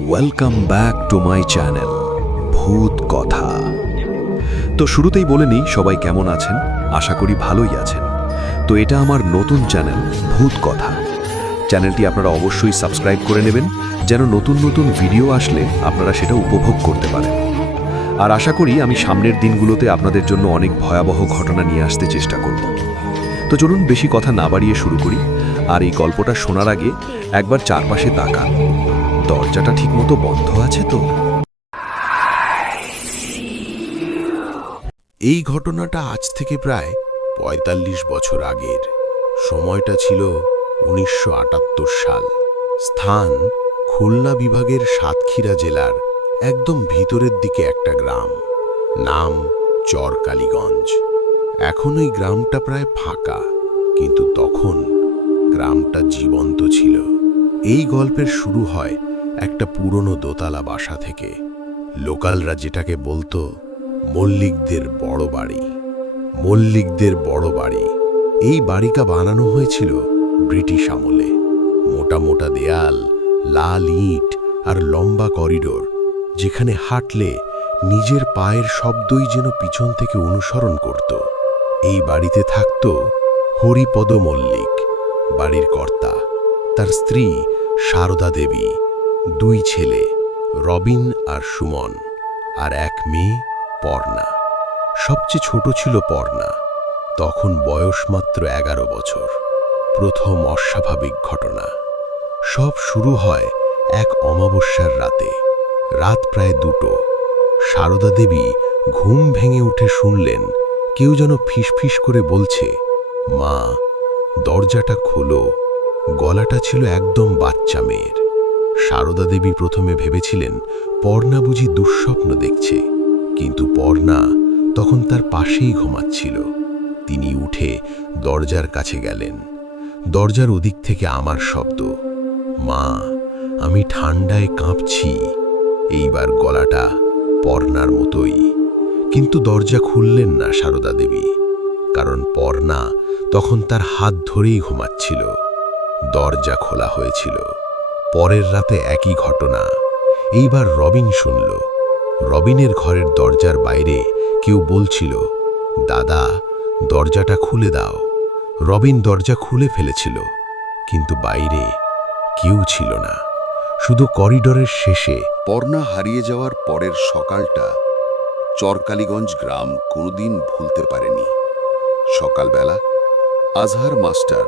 Welcome back to my channel ভূত কথা। তো শুরুতেই বলে নিই, সবাই কেমন আছেন? আশা করি ভালোই আছেন। তো এটা আমার নতুন চ্যানেল ভূত কথা। চ্যানেলটি আপনারা অবশ্যই সাবস্ক্রাইব করে নেবেন, যেন নতুন নতুন ভিডিও আসলে আপনারা সেটা উপভোগ করতে পারেন। আর আশা করি আমি সামনের দিনগুলোতে আপনাদের জন্য অনেক ভয়াবহ ঘটনা নিয়ে আসতে চেষ্টা করব। তো চলুন বেশি কথা না বাড়িয়ে শুরু করি। আর এই গল্পটা শোনার আগে একবার চারপাশে তাকান। দরজাটা ঠিকমতো বন্ধ আছে তো? এই ঘটনাটা আজ থেকে প্রায় ৪৫ বছর আগের। সময়টা ছিল ১৯৭৮ সাল। স্থান খুলনা বিভাগের সাতক্ষীরা জেলার একদম ভিতরের দিকে একটা গ্রাম, নাম চর কালীগঞ্জ। এখন ওই গ্রামটা প্রায় ফাঁকা, কিন্তু তখন গ্রামটা জীবন্ত ছিল। এই গল্পের শুরু হয় একটা পুরনো দোতলা বাসা থেকে। লোকালরা যেটাকে বলতো মল্লিকদের বড় বাড়ি। মল্লিকদের বড় বাড়ি, এই বাড়িটা বানানো হয়েছিল ব্রিটিশ আমলে। মোটা মোটা দেয়াল, লাল ইট আর লম্বা করিডোর, যেখানে হাঁটলে নিজের পায়ের শব্দই যেন পিছন থেকে অনুসরণ করত। এই বাড়িতে থাকত হরিপদ মল্লিক, বাড়ির কর্তা, তার স্ত্রী সারদা দেবী, দুই ছেলে রবিন আর সুমন, আর এক মেয়ে পর্ণা। সবচেয়ে ছোট ছিল পর্ণা, তখন বয়স মাত্র ১১ বছর। প্রথম অস্বাভাবিক ঘটনা। সব শুরু হয় এক অমাবস্যার রাতে। রাত প্রায় ২টো। সারদা দেবী ঘুম ভেঙে উঠে শুনলেন কেউ যেন ফিসফিস করে বলছে, মা, দরজাটা খোলো। গলাটা ছিল একদম বাচ্চা মেয়ের। সারদা দেবী প্রথমে ভেবেছিলেন পর্ণা বুঝি দুঃস্বপ্ন দেখছে, কিন্তু পর্ণা তখন তার পাশেই ঘুমাচ্ছিল। তিনি উঠে দরজার কাছে গেলেন। দরজার ওদিক থেকে আমার শব্দ, মা, আমি ঠান্ডায় কাঁপছি। এইবার গলাটা পর্ণার মতোই। কিন্তু দরজা খুললেন না সারদা দেবী, কারণ পর্ণা তখন তার হাত ধরেই ঘুমাচ্ছিল। দরজা খোলা হয়েছিল। পরের রাতে একই ঘটনা। এইবার রবিন শুনল। রবিনের ঘরের দরজার বাইরে কেউ বলছিল, দাদা, দরজাটা খুলে দাও। রবিন দরজা খুলে ফেলেছিল, কিন্তু বাইরে কেউ ছিল না, শুধু করিডোরের শেষে। পর্ণা হারিয়ে যাওয়ার পরের সকালটা চরকালীগঞ্জ গ্রাম কোনোদিন ভুলতে পারেনি। সকালবেলা আজহার মাস্টার,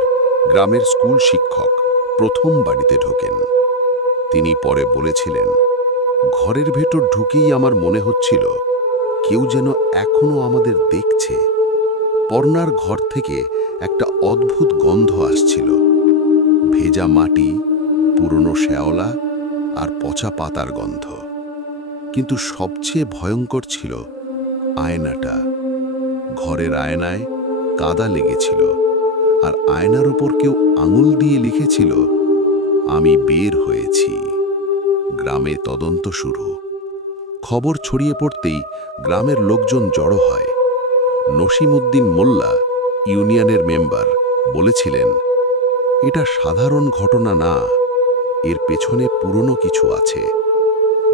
গ্রামের স্কুল শিক্ষক, প্রথম বাড়িতে ঢোকেন। তিনি পরে বলেছিলেন, ঘরের ভেতর ঢুকেই আমার মনে হচ্ছিল কেউ যেন এখনো আমাদের দেখছে। পর্ণার ঘর থেকে একটা অদ্ভুত গন্ধ আসছিল, ভেজা মাটি, পুরনো শ্যাওলা আর পচা পাতার গন্ধ। কিন্তু সবচেয়ে ভয়ঙ্কর ছিল আয়নাটা। ঘরের আয়নায় কাদা লেগেছিল, আর আয়নার উপর কেউ আঙুল দিয়ে লিখেছিল, আমি বের হয়েছি। গ্রামে তদন্ত শুরু। খবর ছড়িয়ে পড়তেই গ্রামের লোকজন জড়ো হয়। নসিমউদ্দিন মোল্লা, ইউনিয়নের মেম্বার, বলেছিলেন, এটা সাধারণ ঘটনা না, এর পেছনে পুরনো কিছু আছে।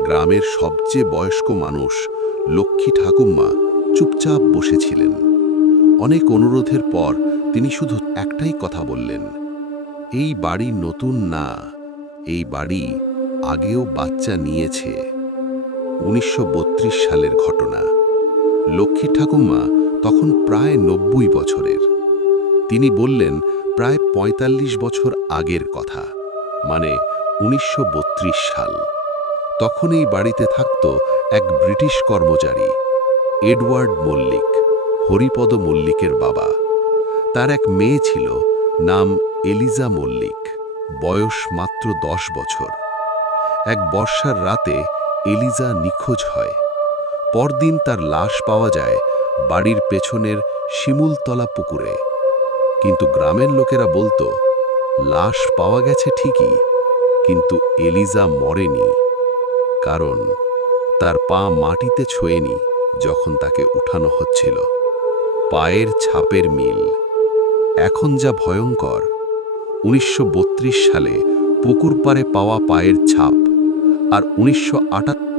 গ্রামের সবচেয়ে বয়স্ক মানুষ লক্ষ্মী ঠাকুম্মা চুপচাপ বসেছিলেন। অনেক অনুরোধের পর তিনি শুধু একটাই কথা বললেন, এই বাড়ি নতুন না, এই বাড়ি আগেও বাচ্চা নিয়েছে। ১৯৩২ সালের ঘটনা। লক্ষ্মী ঠাকুম্মা তখন প্রায় ৯০ বছরের। তিনি বললেন প্রায় ৪৫ বছর আগের কথা, মানে ১৯৩২ সাল। তখন এই বাড়িতে থাকত এক ব্রিটিশ কর্মচারী, এডওয়ার্ড মল্লিক, হরিপদ মল্লিকের বাবা। তার এক মেয়ে ছিল, নাম এলিজা মল্লিক, বয়স মাত্র ১০ বছর। এক বর্ষার রাতে এলিজা নিখোঁজ হয়। পরদিন তার লাশ পাওয়া যায় বাড়ির পেছনের শিমুলতলা পুকুরে। কিন্তু গ্রামের লোকেরা বলতো, লাশ পাওয়া গেছে ঠিকই, কিন্তু এলিজা মরেনি, কারণ তার পা মাটিতে ছোঁয়নি যখন তাকে উঠানো হচ্ছিল। পায়ের ছাপের মিল। এখন যা ভয়ঙ্কর, ১৯৩২ সালে পুকুর পাড়ে পাওয়া পায়ের ছাপ আর 1978